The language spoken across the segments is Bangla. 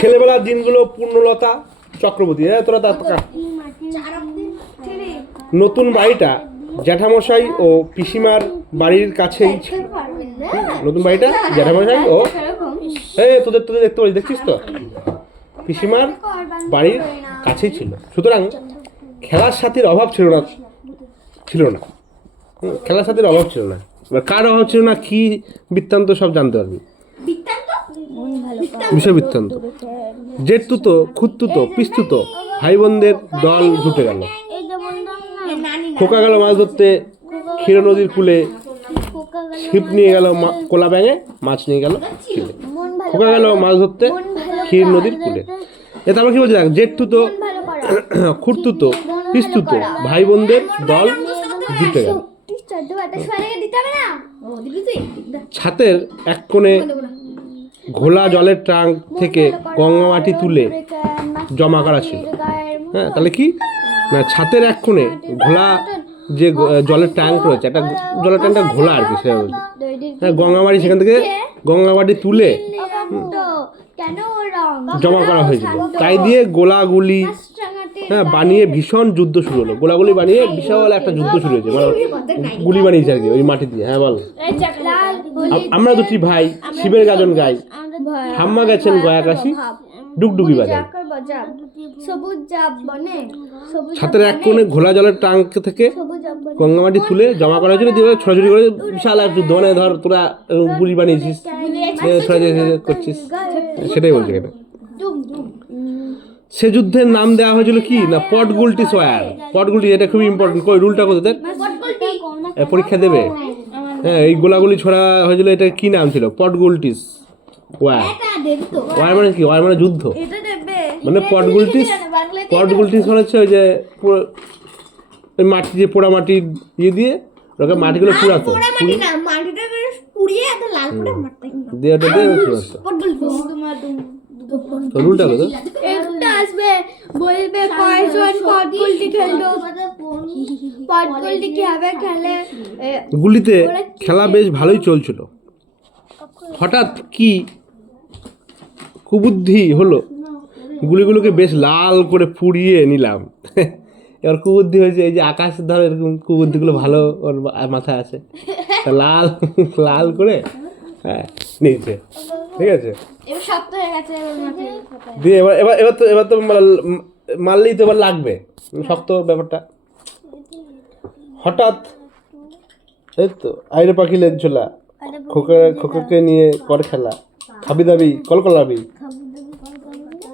ছেলেবেলার দিনগুলো পূর্ণলতা চক্রবর্তী। তোরা নতুন বাড়িটা জ্যাঠামশাই ও পিসিমার বাড়ির কাছেই ছিল। নতুন বাড়িটা জ্যাঠামশাই ও তোদের দেখতে পাচ্ছি, দেখছিস তো, পিসিমার বাড়ির কাছেই ছিল। সুতরাং খেলার সাথীর অভাব ছিল না। খেলার সাথীর অভাব ছিল না। এবার কার অভাব ছিল না, কি বৃত্তান্ত সব জানতে পারবি। বিষয় বৃত্তান্ত। জেঠতুতো, খুঁততুতো, পিস্তুতো ভাই বোনদের দল জুটে গেল। খোকা গেল মাছ ধরতে ক্ষীর নদীর কূলে, ছিপ নিয়ে গেল কোলা ব্যাঙে, মাছ নিয়ে গেল চিলে। খোকা গেল মাছ ধরতে ক্ষীর নদীর কূলে। এটা আবার কি বলছে, দেখ, জেঠতুতো, খুঁততুতো, পিস্তুতো ভাই বোনদের দল জুটে গেল। ছাতের এক কোণে ঘোলা জলের ট্যাঙ্ক থেকে গঙ্গা মাটি তুলে জমা করা ছিল। হ্যাঁ, তাহলে কি না, ছাতের এক কোণে ঘোলা যে জলের ট্যাঙ্ক রয়েছে, একটা জলের ট্যাঙ্কটা ঘোলা আর কি, সেটা বলছে। হ্যাঁ, গঙ্গামাটি, সেখান থেকে গঙ্গামাটি তুলে জমা করা হয়েছিল। তাই দিয়ে গোলাগুলি বানিয়ে ভীষণ যুদ্ধ শুরু হলো। গোলাগুলি বানিয়ে বিশাল একটা যুদ্ধ শুরু হয়েছে, মানে গুলি বানিয়েছে আর কি ওই মাটি দিয়ে। হ্যাঁ বল। আমরা দুটি ভাই শিবের গাজন গাই, ঠাম্মা গেছেন গয়াকাশি ডুগডুগি বাজায়। ছাতের এক কোণে ঘোলা জলের ট্যাঙ্ক থেকে গঙ্গামাটি তুলে জমা করা হয়েছিল, দিয়ে ছোটাছুটি করে বিশাল এক যুদ্ধ। মানে ধর তোরা গুলি বানিয়েছিস, করছিস, সেটাই বলছে এটা। সে যুদ্ধের নাম দেওয়া হয়েছিল কি না, পটগুলটি সোয়ার। পটগুলটি, এটা খুবই ইম্পর্টেন্ট। কই রুলটা কোথাদের পরীক্ষা দেবে? হ্যাঁ, এই গোলাগুলি ছোড়া হয়েছিল, এটা কি নাম ছিল? পটগুলটিস ওয়ার। ওয়ার মানে কি? ওয়ার মানে যুদ্ধ। মানে পটগুলটিস মানে হচ্ছে ওই যে ওই মাটি, যে পোড়া মাটি ইয়ে দিয়ে ওকে মাটিগুলো পুড়াতো, দিয়ে ওটা দিয়ে রুলটা কত? একটা আসবে বলবে কয়জন পটগুলি খেললো, পটগুলি কিভাবে খেলে। গুলিতে খেলা বেশ ভালোই চলছিল। হঠাৎ কি কুবুদ্ধি হলো, গুলিগুলোকে বেশ লাল করে পুড়িয়ে নিলাম। এবার কুবুদ্ধি হয়েছে, এই যে আকাশ ধর এরকম কুবুদ্ধিগুলো ভালো ওর মাথায় আছে, লাল লাল করে হ্যাঁ নিয়েছে। ঠিক আছে, দিয়ে এবার তো মারলেই তো এবার লাগবে, শক্ত ব্যাপারটা। হঠাৎ এই তো আইরে পাখি লেজ ঝোলা, খোকাকে নিয়ে কর খেলা, খাবি দাবি কলকলাবি,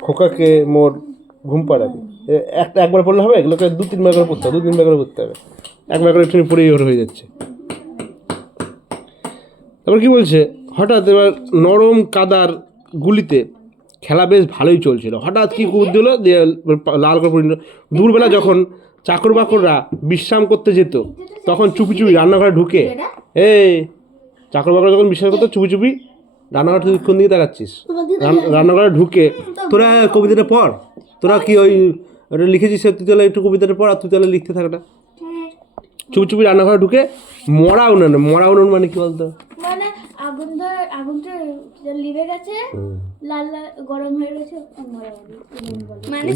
খোকাকে মোর ঘুম পাড়াবি। একবার পড়লে হবে? এগুলোকে 2-3 বার করে পড়তে হবে, 2-3 বার করে পড়তে হবে। একবার করে একটু পড়েই হয়ে যাচ্ছে। তারপর কি বলছে, হঠাৎ এবার নরম কাদার গুলিতে খেলা বেশ ভালোই চলছিল। হঠাৎ কি কুদ দিল, দিয়ে লাল করে পড়ে। দুপুরবেলা যখন চাকর বাকররা বিশ্রাম করতে যেত, তখন চুপি চুপি রান্নাঘরে ঢুকে, এই চাকর বাকররা যখন বিশ্রাম করতো চুপি চুপি রান্নাঘর, তুই কোন দিকে তাকাচ্ছিস? রান্নাঘরে ঢুকে তোরা কবিতাটা পড়, তোরা কি ওই ওটা লিখেছিস, তুই তাহলে একটু কবিতাটা পড়, আর তুই তাহলে লিখতে থাকটা। চুপি চুপি রান্নাঘরে ঢুকে মরা উনুন মানে কি বলতো, মানে আগুনটা লিভে গেছে, লাল লাল গরম হয়ে গেছে, মানে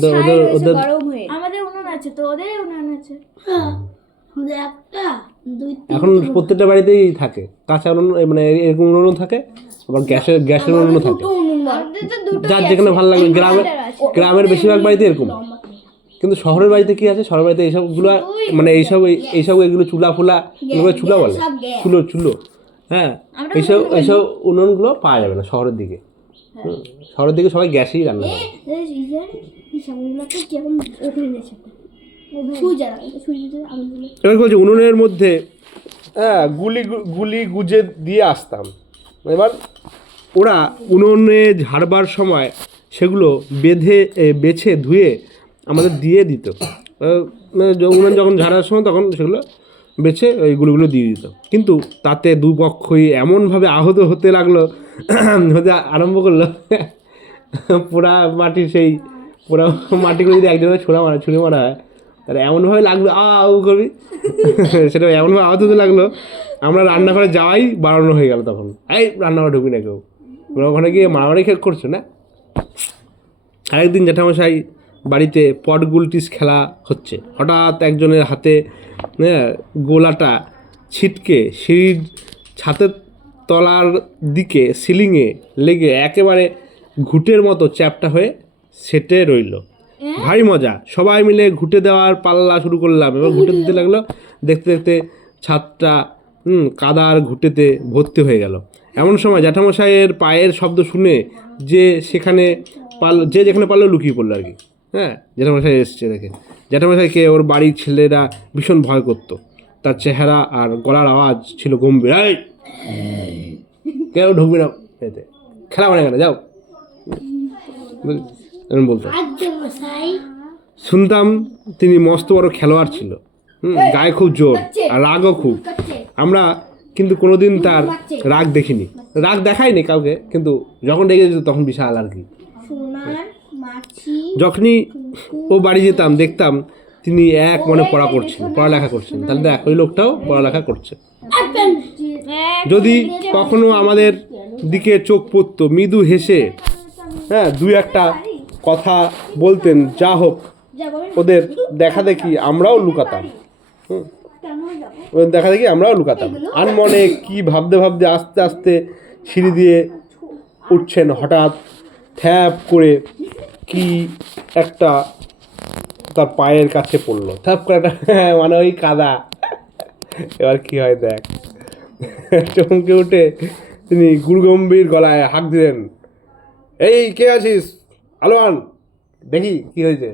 গরম হয়ে। আমাদের উনুন আছে তো, ওদের উনুন আছে। এখন প্রত্যেকটা বাড়িতেই থাকে কাঁচা উনুন, মানে এরকম উনুন থাকে, আবার গ্যাসের উনুনও থাকে, যার যেখানে ভালো লাগে। গ্রামের বেশিরভাগ বাড়িতে এরকম। কিন্তু শহরের বাড়িতে কি আছে, শহরের বাড়িতে এইসবগুলো, মানে এইসব এগুলো চুলা ফুলা, এগুলো চুলা বলে, চুলো। হ্যাঁ, এইসব উনুনগুলো পাওয়া যাবে না শহরের দিকে। শহরের দিকে সবাই গ্যাসেই রান্না করে। এবার বলছি, উনুনের মধ্যে গুলি গুজে দিয়ে আসতাম। এবার ওরা উনুনে ঝাড়বার সময় সেগুলো বেছে ধুয়ে আমাদের দিয়ে দিত। উনুন যখন ঝাড়ার সময় তখন সেগুলো বেছে ওই গুলিগুলো দিয়ে দিত। কিন্তু তাতে দুপক্ষই এমনভাবে আহত হতে লাগলো, হতে আরম্ভ করলো, পোড়া মাটির সেই পোড়া মাটিগুলো যদি একজনের ছুঁড়ে মারা হয়, তাহলে এমনভাবে লাগলো আউ করবি, সেটা এমনভাবে আহত হতে লাগলো, আমরা রান্নাঘরে যাওয়াই বাড়ানো হয়ে গেল। তখন এই রান্নাঘরে ঢুকবি না কেউ, ওরা ওখানে গিয়ে মারামারি করছো না? আরেকদিন জ্যাঠামশাই বাড়িতে পট গুলটিস খেলা হচ্ছে, হঠাৎ একজনের হাতে গোলাটা ছিটকে সিঁড়ির ছাদের তলার দিকে সিলিংয়ে লেগে একেবারে ঘুঁটের মতো চ্যাপটা হয়ে সেটে রইল। ভারী মজা, সবাই মিলে ঘুঁটে দেওয়ার পাল্লা শুরু করলাম। এবার ঘুঁটে দিতে লাগলো, দেখতে দেখতে ছাদটা কাদার ঘুঁটেতে ভর্তি হয়ে গেল। এমন সময় জ্যাঠামশাইয়ের পায়ের শব্দ শুনে যে যেখানে পারলো লুকিয়ে পড়লো আর কি। হ্যাঁ, জ্যাঠামশাই এসছে দেখে। জ্যাঠামশাইকে ওর বাড়ির ছেলেরা ভীষণ ভয় করতো। তার চেহারা আর গলার আওয়াজ ছিল গম্ভীর। এই কেউ ঢুকবি না, এতে খেলা মানে কেন, যাও এরকম বলতো। শুনতাম তিনি মস্ত বড় খেলোয়াড় ছিল, গায়ে খুব জোর আর রাগও খুব। আমরা কিন্তু কোনোদিন তার রাগ দেখিনি, রাগ দেখায়নি কাউকে, কিন্তু যখন রেগে যেত তখন বিশাল আর কি। যখনই ও বাড়ি যেতাম দেখতাম তিনি এক মনে পড়ালেখা করছেন। তাহলে দেখ, ওই লোকটাও পড়ালেখা করছে। যদি কখনো আমাদের দিকে চোখ পড়তো, মৃদু হেসে দু একটা কথা বলতেন। যা হোক, ওদের দেখা দেখি আমরাও লুকাতাম। আনমনে কি ভাবতে ভাবতে আস্তে আস্তে সিঁড়ি দিয়ে উঠছেন, হঠাৎ থ্যাপ করে কি একটা তার পায়ের কাছে পড়লো। থ্যাপ করে একটা মানে ওই কাদা। এবার কি হয় দেখ, চমকে উঠে তিনি গুরুগম্ভীর গলায় হাঁক দিলেন, এই কে আছিস, আলো আন, দেখি কি হয়েছে।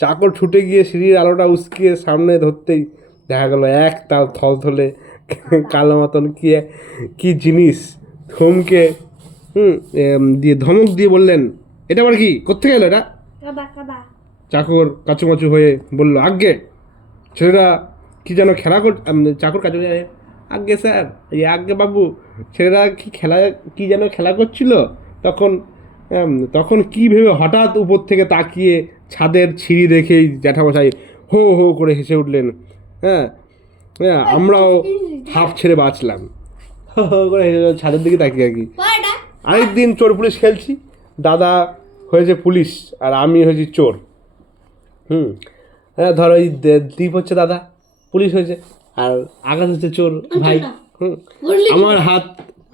চাকর ছুটে গিয়ে সিঁড়ির আলোটা উস্কিয়ে সামনে ধরতেই দেখা গেল এক তার থলথলে কালো মতন কি জিনিস। ধমক দিয়ে বললেন, এটা আবার কি, কোত্থেকে এলো এটা? চাকর কাচুমাচু হয়ে বলল, আজ্ঞে ছেলেরা কি যেন খেলা চাকর কাচু, আজ্ঞে স্যার, এই আজ্ঞে বাবু, ছেলেরা কি যেন খেলা করছিল। তখন কি ভেবে হঠাৎ উপর থেকে তাকিয়ে ছাদের ছিঁড়ি দেখেই জ্যাঠামশাই হো হো করে হেসে উঠলেন। আমরাও হাফ ছেড়ে বাঁচলাম। হো হো করে ছাদের দিকে তাকিয়ে আর কি। আরেকদিন চোর পুলিশ খেলছি, দাদা হয়েছে পুলিশ আর আমি হয়েছি চোর। ধরো এই দ্বীপ হচ্ছে দাদা, পুলিশ হয়েছে, আর আকাশ হচ্ছে চোর ভাই।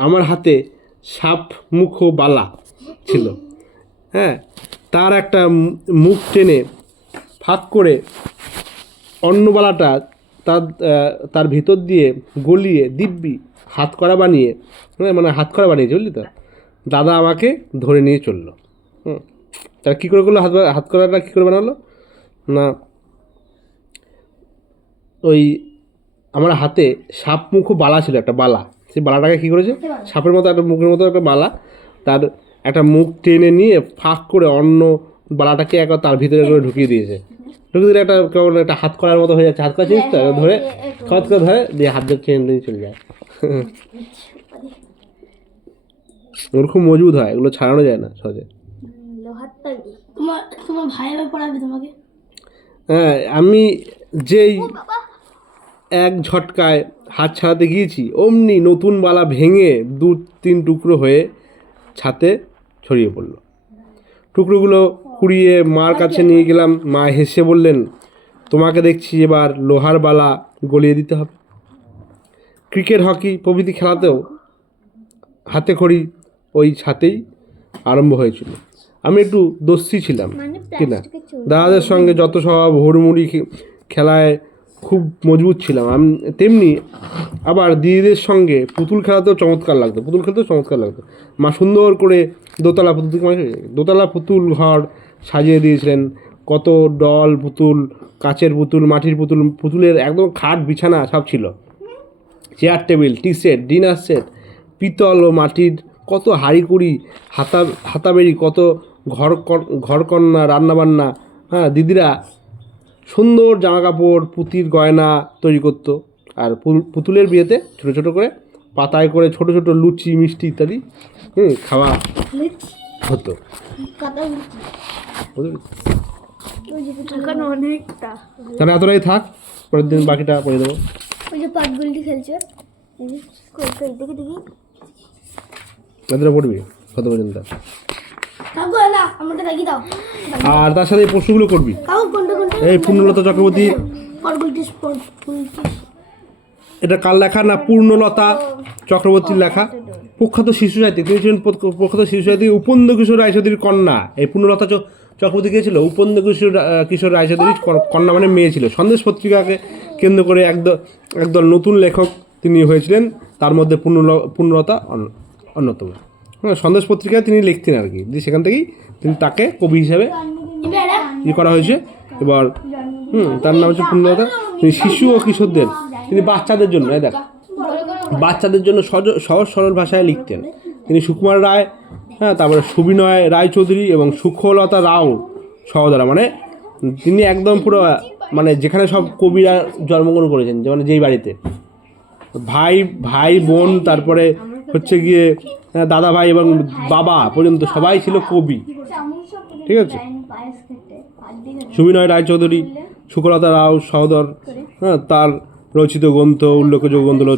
আমার হাতে সাপ মুখ বালা ছিল। তার একটা মুখ টেনে ফাঁক করে অন্য বালাটা তার ভিতর দিয়ে গলিয়ে দিব্যি হাতকড়া বানিয়েছে, বুঝলি তো। দাদা আমাকে ধরে নিয়ে চললো। তার কী করে করলো, হাতকড়াটা কী করে বানালো না, ওই আমার হাতে সাপ মুখ বালা ছিল, একটা বালা। সেই বালাটাকে কী করেছে, সাপের মতো একটা মুখের মতো একটা বালা, তার একটা মুখ টেনে নিয়ে ফাঁক করে অন্য বালাটাকে একবার তার ভিতরে করে ঢুকিয়ে দিয়েছে। ঢুকিয়ে দিলে একটা হাত করার মতো হয়ে যাচ্ছে। হাত করা চিনিস তো, ধরে খত করে ধরে দিয়ে হাত দিয়ে টেনে নিয়ে চলে যায়। ওর খুব মজবুত হয়, এগুলো ছাড়ানো যায় না সহজে। তোমার ভাই পড়াবে তোমাকে। আমি যেই এক ঝটকায় হাত ছাড়াতে গিয়েছি, অমনি নতুন বালা ভেঙে 2-3 টুকরো হয়ে ছাতে ছড়িয়ে পড়লো। টুকরোগুলো কুড়িয়ে মার কাছে নিয়ে গেলাম। মা হেসে বললেন, তোমাকে দেখছি এবার লোহার বালা গলিয়ে দিতে হবে। ক্রিকেট, হকি প্রভৃতি খেলাতেও হাতে খড়ি ওই ছাতেই আরম্ভ হয়েছিল। আমি একটু দস্যি ছিলাম কিনা, দাদাদের সঙ্গে যত সব হুড়মুড়ি খেলায় খুব মজবুত ছিলাম, তেমনি আবার দিদিদের সঙ্গে পুতুল খেলাতেও চমৎকার লাগতো। মা সুন্দর করে দোতলা পুতুল ঘর সাজিয়ে দিয়েছিলেন। কত ডল পুতুল, কাচের পুতুল, মাটির পুতুল, পুতুলের একদম খাট বিছানা সব ছিল। চেয়ার টেবিল, টি সেট, ডিনার সেট, পিতল ও মাটির কত হাঁড়িকুড়ি, হাতাবেড়ি, কত ঘরকন্না, রান্নাবান্না। দিদিরা সুন্দর জামাকাপড়, পুঁতির গয়না তৈরি করতো। আর পুতুলের বিয়েতে ছোটো ছোটো করে পাতায় করে ছোটো ছোটো লুচি, মিষ্টি ইত্যাদি খাওয়া হতো। তাহলে এতটাই থাক, পরের দিন বাকিটা করে দেবো। ওই যে পাটগুলি খেলছে, দেখি এতটা পড়বি কত পর্যন্ত? কাকু না আমাকে রাখি দাও। আর তার সাথে এই প্রশ্নগুলো করবি। কাকু কোনটা কোনটা? এই পূর্ণলতা চক্রবর্তী, এটা কার লেখা না পূর্ণলতা চক্রবর্তীর লেখা। প্রখ্যাত শিশু সাহিত্যিক, তিনি ছিলেন প্রখ্যাত শিশু সাহিত্যিক উপেন্দ্র কিশোর রায়চৌধুরীর কন্যা। এই পূর্ণলতা চক্রবর্তী কে ছিল? উপেন্দ্র কিশোর রায়চৌধুরীর কন্যা মানে মেয়ে ছিল। সন্দেশ পত্রিকাকে কেন্দ্র করে একদল নতুন লেখক তিনি হয়েছিলেন, তার মধ্যে পূর্ণলতা অন্যতম। হ্যাঁ, সন্দেশ পত্রিকায় তিনি লিখতেন আর কি, সেখান থেকেই তিনি তাকে কবি হিসাবে করা হয়েছে। এবার তার নাম হচ্ছে পূর্ণলতা। তিনি শিশু ও কিশোরদের, তিনি বাচ্চাদের জন্য দেখ বাচ্চাদের জন্য সহজ সরল ভাষায় লিখতেন। তিনি সুকুমার রায়, হ্যাঁ, তারপরে সুবিনয় রায়চৌধুরী এবং সুখলতা রাও সহোদরা, মানে তিনি একদম পুরো মানে যেখানে সব কবিরা জন্মগ্রহণ করেছেন, যেমন যেই বাড়িতে ভাই বোন, তারপরে হচ্ছে গিয়ে দাদা ভাই এবং বাবা পর্যন্ত সবাই ছিল কবি, ঠিক আছে। সুবিনয় রায়চৌধুরী, সুখলতা রাও সহোদর, হ্যাঁ, তার রচিত গ্রন্থ, উল্লেখযোগ্য গ্রন্থ হলো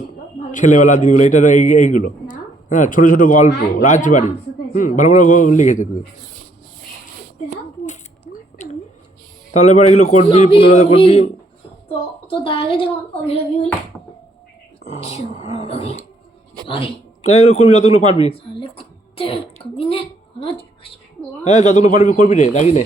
ছেলেবেলা দিনগুলো, এটা এইগুলো, হ্যাঁ, ছোটো ছোটো গল্প, রাজবাড়ি, ভালো ভালো লিখেছে তুমি। তাহলে এবার এগুলো করবি, পুনরায় করবি। এগুলো করবি যতগুলো পারবি, হ্যাঁ যতগুলো পারবি করবি রে, রাখি নে।